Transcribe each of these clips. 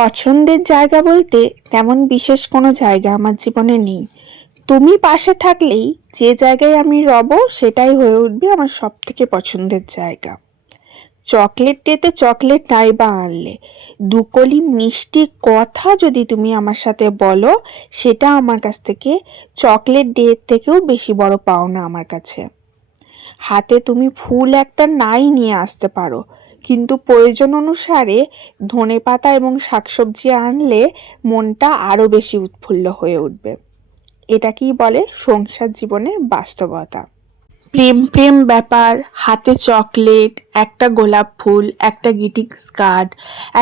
পছন্দের জায়গা বলতে তেমন বিশেষ কোনো জায়গা আমার জীবনে নেই। তুমি পাশে থাকলেই যে জায়গায় আমি রব সেটাই হয়ে উঠবে আমার সবথেকে পছন্দের জায়গা। চকলেট ডেতে চকলেট নাই বা আনলে, দুকলি মিষ্টি কথা যদি তুমি আমার সাথে বলো, সেটা আমার কাছ থেকে চকলেট ডে থেকেও বেশি বড় পাওনা আমার কাছে। হাতে তুমি ফুল একটা নাই নিয়ে আসতে পারো, কিন্তু প্রয়োজন অনুসারে ধনেপাতা এবং শাকসবজি আনলে মনটা আরো বেশি উৎফুল্ল হয়ে উঠবে। এটাকেই বলে সংসার জীবনের বাস্তবতা। প্রেম প্রেম ব্যাপার, হাতে চকলেট, একটা গোলাপ ফুল, একটা গ্রিটিংস কার্ড,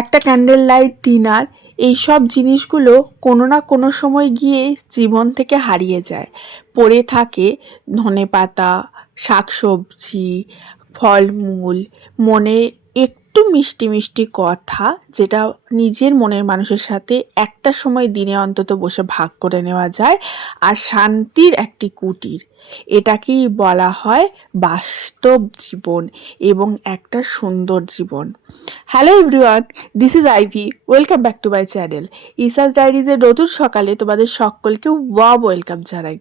একটা ক্যান্ডেল লাইট ডিনার, এইসব জিনিসগুলো কোনো না কোনো সময় গিয়ে জীবন থেকে হারিয়ে যায়। পড়ে থাকে ধনেপাতা, শাকসবজি, ফলমূল, মনে একটু মিষ্টি মিষ্টি কথা, যেটা নিজের মনের মানুষের সাথে একটা সময় দিনে অন্তত বসে ভাগ করে নেওয়া যায়, আর শান্তির একটি কুটির। এটাকেই বলা হয় বাস্তব জীবন এবং একটা সুন্দর জীবন। Hello everyone, this is Ivy, welcome back to my channel ইসাস ডায়েরিজের নতুন সকালে তোমাদের সকলকে ওয়ার্ম ওয়েলকাম জানাই।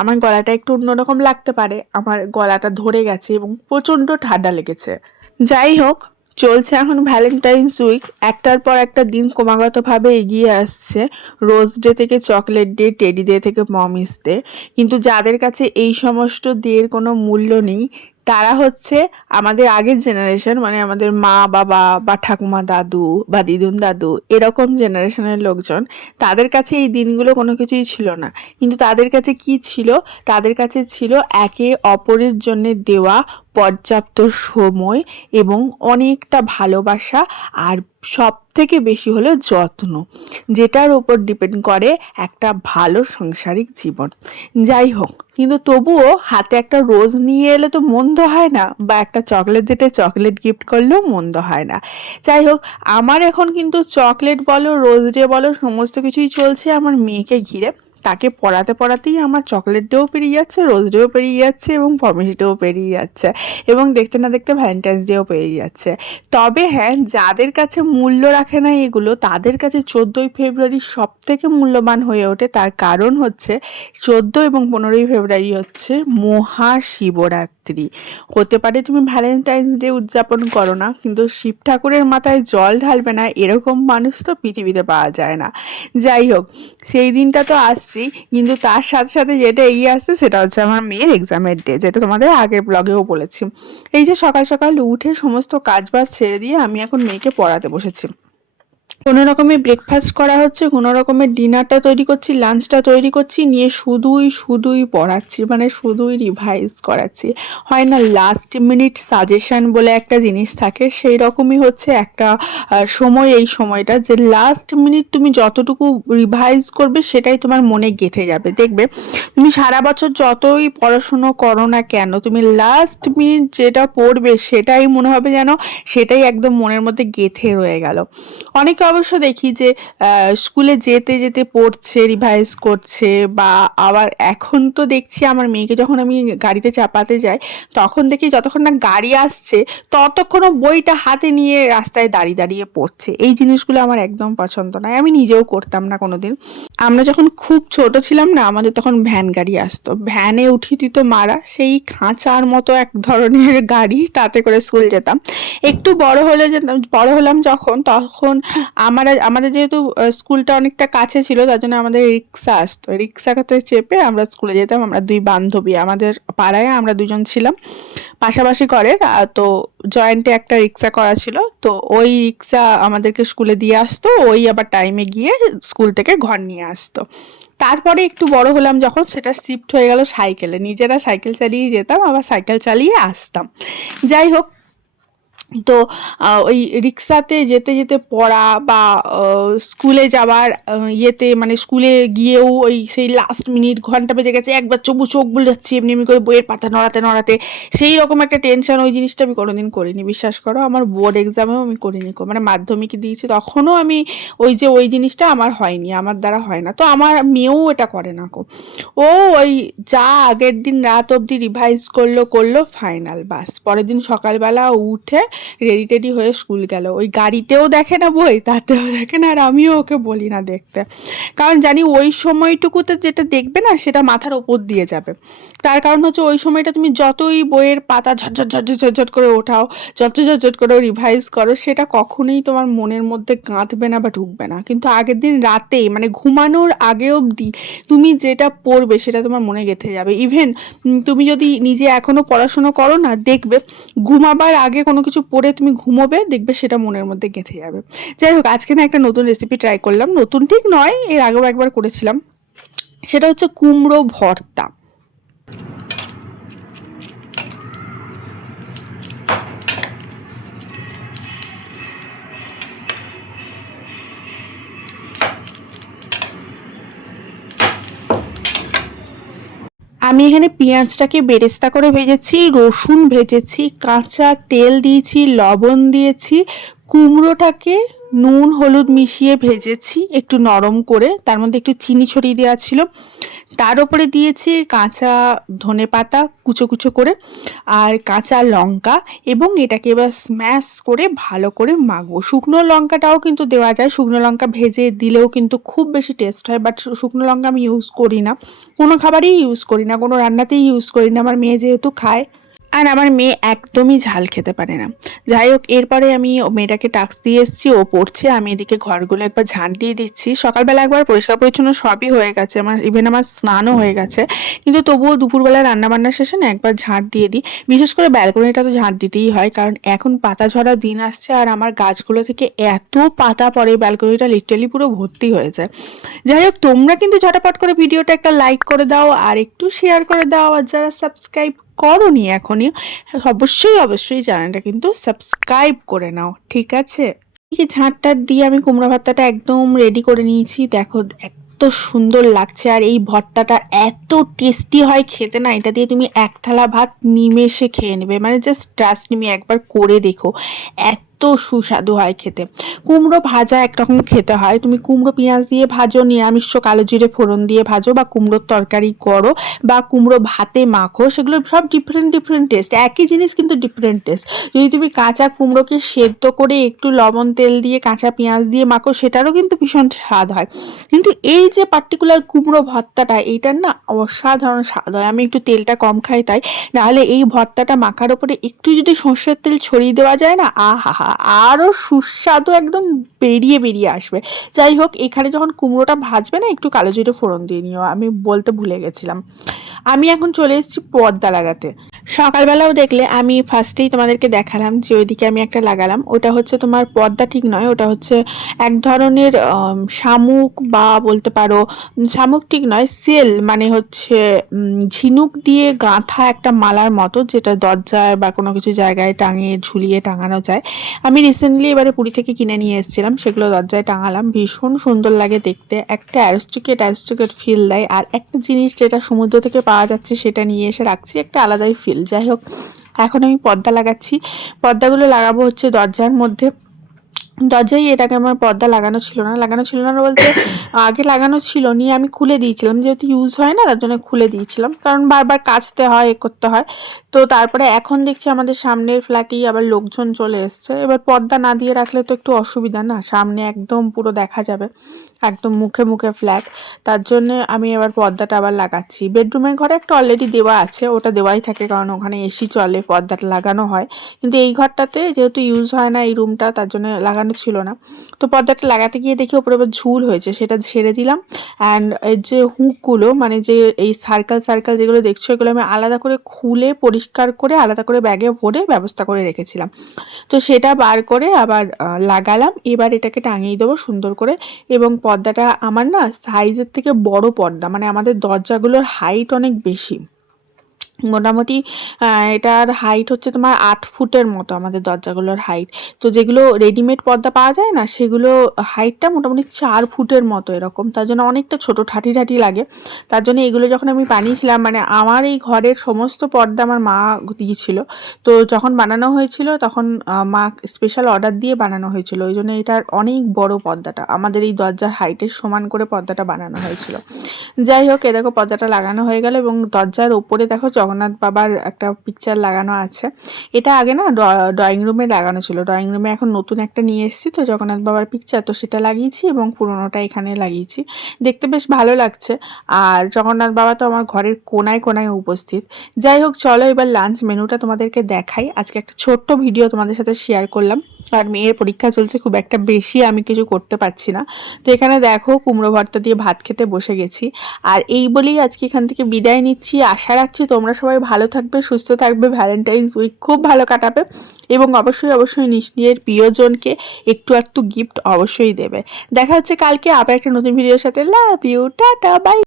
আমার গলাটা একটু অন্যরকম লাগতে পারে, আমার গলাটা ধরে গেছে এবং প্রচণ্ড ঠান্ডা লেগেছে। যাই হোক, চলছে এখন ভ্যালেন্টাইন্স উইক, একটার পর একটা দিন ক্রমাগতভাবে এগিয়ে আসছে। রোজ ডে থেকে চকলেট ডে, টেডি ডে থেকে মমিস ডে, কিন্তু যাদের কাছে এই সমস্ত ডের কোনো মূল্য নেই তারা হচ্ছে আমাদের আগের জেনারেশন, মানে আমাদের মা বাবা বা ঠাকুমা দাদু বা দিদুন দাদু, এরকম জেনারেশনের লোকজন। তাদের কাছে এই দিনগুলো কোনো কিছুই ছিল না, কিন্তু তাদের কাছে কি ছিল? তাদের কাছে ছিল একে অপরের জন্য দেওয়া পর্যাপ্ত সময় এবং অনেকটা ভালোবাসা, আর সব থেকে বেশি হলো যত্ন, যেটার উপর ডিপেন্ড করে একটা ভালো সাংসারিক জীবন। যাই হোক, কিন্তু তবুও হাতে একটা রোজ নিয়ে এলে তো মন্দ হয় না, বা একটা চকলেট দিতে চকলেট গিফট করলেও মন্দ হয় না। যাই হোক, আমার এখন কিন্তু চকলেট বলো, রোজ ডে বলো, সমস্ত কিছুই চলছে আমার মেয়েকে ঘিরে। তাকে পড়াতে পড়াতেই আমার চকলেট ডেও পেরিয়ে যাচ্ছে, রোজ ডেও পেরিয়ে যাচ্ছে এবং প্রমিস ডেও পেরিয়ে যাচ্ছে, এবং দেখতে না দেখতে ভ্যালেন্টাইন্স ডেও পেরিয়ে যাচ্ছে। তবে হ্যাঁ, যাদের কাছে মূল্য রাখে না এগুলো, তাদের কাছে 14ই ফেব্রুয়ারি সব থেকে মূল্যবান হয়ে ওঠে। তার কারণ হচ্ছে 14 এবং 15ই ফেব্রুয়ারি হচ্ছে মহাশিবরাত্রি। হতে পারে তুমি ভ্যালেন্টাইন্স ডে উদযাপন করো না, কিন্তু শিব ঠাকুরের মাথায় জল ঢালবে না এরকম মানুষ তো পৃথিবীতে পাওয়া যায় না। যাই হোক, সেই দিনটা তো আসছেই, কিন্তু তার সাথে সাথে যেটা এগিয়ে আসছে সেটা হচ্ছে আমার মেয়ের এক্সামের ডে, যেটা তোমাদের আগের ব্লগেও বলেছি। এই যে সকাল সকাল উঠে সমস্ত কাজবাজ ছেড়ে দিয়ে আমি এখন মেয়েকে পড়াতে বসেছি। কোনো রকমের ব্রেকফাস্ট করা হচ্ছে, কোনো রকমের ডিনারটা তৈরি করছি, লাঞ্চটা তৈরি করছি, নিয়ে শুধুই শুধুই পড়াচ্ছি, মানে শুধুই রিভাইজ করাচ্ছি। হয় না, লাস্ট মিনিট সাজেশন বলে একটা জিনিস থাকে, সেই রকমই হচ্ছে একটা সময়, এই সময়টা যে লাস্ট মিনিট তুমি যতটুকু রিভাইজ করবে সেটাই তোমার মনে গেঁথে যাবে। দেখবে তুমি সারা বছর যতই পড়াশুনো করো না কেন, তুমি লাস্ট মিনিট যেটা পড়বে সেটাই মনে হবে যেন সেটাই একদম মনের মধ্যে গেঁথে রয়ে গেল। অনেকে অবশ্য দেখি যে স্কুলে যেতে যেতে পড়ছে, রিভাইজ করছে, বা আবার এখন তো দেখছি আমার মেয়েকে যখন আমি গাড়িতে চাপাতে যাই, তখন দেখি যতক্ষণ না গাড়ি আসছে ততক্ষণও বইটা হাতে নিয়ে রাস্তায় দাঁড়িয়ে দাঁড়িয়ে পড়ছে। এই জিনিসগুলো আমার একদম পছন্দ নয়, আমি নিজেও করতাম না কোনোদিন। আমরা যখন খুব ছোট ছিলাম না, আমাদের তখন ভ্যান গাড়ি আসতো, ভ্যানে উঠিয়ে দিত মারা, সেই খাঁচার মতো এক ধরনের গাড়ি, তাতে করে স্কুল যেতাম। একটু বড় হলাম যখন, তখন আমাদের যেহেতু স্কুলটা অনেকটা কাছে ছিল, তার জন্য আমাদের রিক্সা আসতো, রিক্সাতে চেপে আমরা স্কুলে যেতাম। আমরা দুই বান্ধবী, আমাদের পাড়ায় আমরা দুজন ছিলাম পাশাপাশি করে, তো জয়েন্টে একটা রিক্সা করা ছিল, তো ওই রিক্সা আমাদেরকে স্কুলে দিয়ে আসতো, ওই আবার টাইমে গিয়ে স্কুল থেকে ঘর নিয়ে আসতো। তারপরে একটু বড় হলাম যখন, সেটা শিফট হয়ে গেল সাইকেলে, নিজেরা সাইকেল চালিয়ে যেতাম, আবার সাইকেল চালিয়ে আসতাম। যাই হোক, তো ওই রিক্সাতে যেতে যেতে পড়া বা স্কুলে যাওয়ার ইয়েতে, মানে স্কুলে গিয়েও ওই সেই লাস্ট মিনিট, ঘন্টা বেজে গেছে, একবার চোখ বুলাচ্ছি এমনি এমনি করে বইয়ের পাতা নড়াতে নড়াতে, সেই রকম একটা টেনশন, ওই জিনিসটা আমি কোনোদিন করিনি, বিশ্বাস করো। আমার বোর্ড এক্সামেও আমি করিনি, মানে মাধ্যমিক দিয়েছি তখনও আমি ওই জিনিসটা আমার হয়নি, আমার দ্বারা হয় না। তো আমার মেয়েও এটা করে না। ও ওই যা আগের দিন রাত অবধি রিভাইজ করলো ফাইনাল, বাস পরের দিন সকালবেলা উঠে রেডি টেডি হয়ে স্কুল গেল। ওই গাড়িতেও দেখে না বই, তাতেও দেখে না, আর আমিও ওকে বলি না দেখতে, কারণ জানি ওই সময়টুকুতে যেটা দেখবে না সেটা মাথার ওপর দিয়ে যাবে। তার কারণ হচ্ছে ওই সময়টা তুমি যতই বইয়ের পাতা ঝটঝট ঝটঝট ঝটঝট করে ওঠাও, যত ঝটঝট করে রিভাইজ করো, সেটা কখনোই তোমার মনের মধ্যে গাঁথবে না বা ঢুকবে না। কিন্তু আগের দিন রাতেই মানে ঘুমানোর আগে অবধি তুমি যেটা পড়বে সেটা তোমার মনে গেঁথে যাবে। ইভেন তুমি যদি নিজে এখনো পড়াশুনো করো না, দেখবে ঘুমাবার আগে কোনো কিছু পড়ে তুমি ঘুমোবে, দেখবে সেটা মনের মধ্যে গেঁথে যাবে। যাই হোক, আজকে না একটা নতুন রেসিপি ট্রাই করলাম। নতুন ঠিক নয়, এর আগেও একবার করেছিলাম। সেটা হচ্ছে কুমড়ো ভর্তা। আমি এখানে পেঁয়াজটাকে বেরেস্তা করে ভেজেছি, রসুন ভেজেছি, কাঁচা তেল দিয়েছি, লবণ দিয়েছি, কুমড়োটাকে নুন হলুদ মিশিয়ে ভেজেছি একটু নরম করে, তার মধ্যে একটু চিনি ছড়িয়ে দেওয়া ছিল। তার উপরে দিয়েছি কাঁচা ধনে পাতা কুচো কুচো করে আর কাঁচা লঙ্কা, এবং এটাকে এবার স্ম্যাশ করে ভালো করে মাখবো। শুকনো লঙ্কাটাও কিন্তু দেওয়া যায়, শুকনো লঙ্কা ভেজে দিলেও কিন্তু খুব বেশি টেস্ট হয়, বাট শুকনো লঙ্কা আমি ইউজ করি না, কোনো খাবারেই ইউজ করি না, কোনো রান্নাতেই ইউজ করি না। আমার মেয়ে যেহেতু খায়, আর আমার মেয়ে একদমই ঝাল খেতে পারে না। যাই হোক, এরপরে আমি মেয়েটাকে টাস্ক দিয়ে এসেছি, ও পড়ছে, আমি এদিকে ঘরগুলো একবার ঝাঁট দিয়ে দিচ্ছি। সকালবেলা একবার পরিষ্কার পরিচ্ছন্ন সবই হয়ে গেছে, আমার স্নানও হয়ে গেছে, কিন্তু তবুও দুপুরবেলা রান্নাবান্না শেষে না একবার ঝাঁট দিয়ে দিই। বিশেষ করে ব্যালকনিটা তো ঝাঁট দিতেই হয়, কারণ এখন পাতা ঝরা দিন আসছে, আর আমার গাছগুলো থেকে এত পাতা পড়ে, ব্যালকনিটা লিটারালি পুরো ভর্তি হয়ে যায়। যাই হোক, তোমরা কিন্তু ঝটাপট করে ভিডিওটা একটা লাইক করে দাও আর একটু শেয়ার করে দাও, আর যারা সাবস্ক্রাইব করোনি এখনই, অবশ্যই অবশ্যই চ্যানেলটা কিন্তু সাবস্ক্রাইব করে নাও, ঠিক আছে? ঝাঁটটা দিয়ে আমি কুমড়ো ভর্তাটা একদম রেডি করে নিয়েছি। দেখো এত সুন্দর লাগছে, আর এই ভর্তাটা এত টেস্টি হয় খেতে না, এটা দিয়ে তুমি এক থালা ভাত নিমেষে খেয়ে নেবে, মানে জাস্ট ট্রাস্ট মি, একবার করে দেখো, এত সুস্বাদু হয় খেতে। কুমড়ো ভাজা একরকম খেতে হয়, তুমি কুমড়ো পেঁয়াজ দিয়ে ভাজো, নিরামিষ কালো জিরে ফোড়ন দিয়ে ভাজো, বা কুমড়োর তরকারি করো, বা কুমড়ো ভাতে মাখো, সেগুলো সব ডিফারেন্ট ডিফারেন্ট টেস্ট। একই জিনিস কিন্তু ডিফারেন্ট টেস্ট। যদি তুমি কাঁচা কুমড়োকে সেদ্ধ করে একটু লবণ তেল দিয়ে কাঁচা পেঁয়াজ দিয়ে মাখো, সেটারও কিন্তু ভীষণ স্বাদ হয়। কিন্তু এই যে পার্টিকুলার কুমড়ো ভর্তাটা, এইটার না অসাধারণ স্বাদ হয়। আমি একটু তেলটা কম খাই তাই, নাহলে এই ভর্তাটা মাখার ওপরে একটু যদি সর্ষের তেল ছড়িয়ে দেওয়া যায় না, আহা, আরও সুস্বাদু একদম বেরিয়ে বেরিয়ে আসবে। যাই হোক, এখানে যখন কুমড়োটা ভাজবে না, একটু কালো জিরে ফোড়ন দিয়ে নিও, আমি বলতে ভুলে গেছিলাম। আমি এখন চলে এসেছি পর্দা লাগাতে। সকালবেলাও দেখলে আমি ফার্স্টেই তোমাদেরকে দেখালাম যে ওইদিকে আমি একটা লাগালাম, ওটা হচ্ছে তোমার পর্দা ঠিক নয়, ওটা হচ্ছে এক ধরনের শামুক, বা বলতে পারো শামুক ঠিক নয়, সেল, মানে হচ্ছে ঝিনুক দিয়ে গাঁথা একটা মালার মতো, যেটা দরজায় বা কোনো কিছু জায়গায় টাঙিয়ে ঝুলিয়ে টাঙানো যায়। আমি রিসেন্টলি এবারে পুরী থেকে কিনে নিয়ে এসেছিলাম, সেগুলো দরজায় টাঙালাম, ভীষণ সুন্দর লাগে দেখতে, একটা অ্যারিস্টিকেট ফিল দেয়। আর একটা জিনিস যেটা সমুদ্র থেকে পাওয়া যাচ্ছে সেটা নিয়ে এসে রাখছি, একটা আলাদাই ফিল। যাই হোক, এখন আমি পর্দা লাগাচ্ছি। পর্দাগুলো লাগাবো হচ্ছে দরজার মধ্যে। দরজায় এটাকে আমার পর্দা লাগানো ছিল না বলতে আগে লাগানো ছিল, নিয়ে আমি খুলে দিয়েছিলাম, যেহেতু ইউজ হয় না তার জন্য খুলে দিয়েছিলাম, কারণ বারবার কাচতে হয়, করতে হয়। তো তারপরে এখন দেখছি আমাদের সামনের ফ্ল্যাটেই আবার লোকজন চলে এসছে, এবার পর্দা না দিয়ে রাখলে তো একটু অসুবিধা না, সামনে একদম পুরো দেখা যাবে, একদম মুখে মুখে ফ্ল্যাট। তার জন্য আমি এবার পর্দাটা আবার লাগাচ্ছি। বেডরুমের ঘরে একটা অলরেডি দেওয়া আছে, ওটা দেওয়াই থাকে, কারণ ওখানে এসি চলে, পর্দাটা লাগানো হয়। কিন্তু এই ঘরটাতে যেহেতু ইউজ হয় না এই রুমটা, তার জন্য লাগানো ছিল না। তো পর্দাটা লাগাতে গিয়ে দেখি ওপরে আবার ঝুল হয়েছে, সেটা ঝেড়ে দিলাম। অ্যান্ড এর যে হুকগুলো, মানে যে এই সার্কেল যেগুলো দেখছো, এগুলো আমি আলাদা করে খুলে পরিষ্কার করে আলাদা করে ব্যাগে ভরে ব্যবস্থা করে রেখেছিলাম। তো সেটা বার করে আবার লাগালাম। এবার এটাকে টাঙিয়ে দেবো সুন্দর করে। এবং পর্দাটা আমার না সাইজের থেকে বড় পর্দা, মানে আমাদের দরজাগুলোর হাইট অনেক বেশি, মোটামুটি এটার হাইট হচ্ছে তোমার 8 ফুটের মতো আমাদের দরজাগুলোর হাইট। তো যেগুলো রেডিমেড পর্দা পাওয়া যায় না, সেগুলো হাইটটা মোটামুটি 4 ফুটের মতো এরকম, তার জন্য অনেকটা ছোট ঠাটি লাগে। তার জন্য এগুলো যখন আমি বানিয়েছিলাম, মানে আমার এই ঘরের সমস্ত পর্দা আমার মা দিয়েছিল। তো যখন বানানো হয়েছিল তখন মা স্পেশাল অর্ডার দিয়ে বানানো হয়েছিল, ওই জন্য এটার অনেক বড় পর্দাটা, আমাদের এই দরজার হাইটের সমান করে পর্দাটা বানানো হয়েছিল। যাই হোক, এ দেখো পর্দাটা লাগানো হয়ে গেল, এবং দরজার ওপরে দেখো জগন্নাথ বাবার একটা পিকচার লাগানো আছে। এটা আগে না ড্রয়িং রুমে লাগানো ছিল, ড্রয়িং রুমে এখন নতুন একটা নিয়ে এসেছি তো জগন্নাথ বাবার পিকচার, তো সেটা লাগিয়েছি এবং পুরোনোটা এখানে লাগিয়েছি। দেখতে বেশ ভালো লাগছে। আর জগন্নাথ বাবা তো আমার ঘরের কোনায় কোনায় উপস্থিত। যাই হোক, চলো এবার লাঞ্চ মেনুটা তোমাদেরকে দেখাই। আজকে একটা ছোট্ট ভিডিও তোমাদের সাথে শেয়ার করলাম, আর মেয়ের পরীক্ষা চলছে, খুব একটা বেশি আমি কিছু করতে পারছি না। তো এখানে দেখো কুমড়ো ভর্তা দিয়ে ভাত খেতে বসে গেছি। আর এই বলেই আজকে এখান থেকে বিদায় নিচ্ছি। আশা রাখছি তোমরা সবাই ভালো থাকবে, সুস্থ থাকবে, ভ্যালেন্টাইন্স উইক খুব ভালো কাটাবে এবং অবশ্যই অবশ্যই নিজের প্রিয়জনকে একটু একটু গিফট অবশ্যই দেবে। দেখা হচ্ছে কালকে আবার একটা নতুন ভিডিওর সাথে। Love you, tata, by.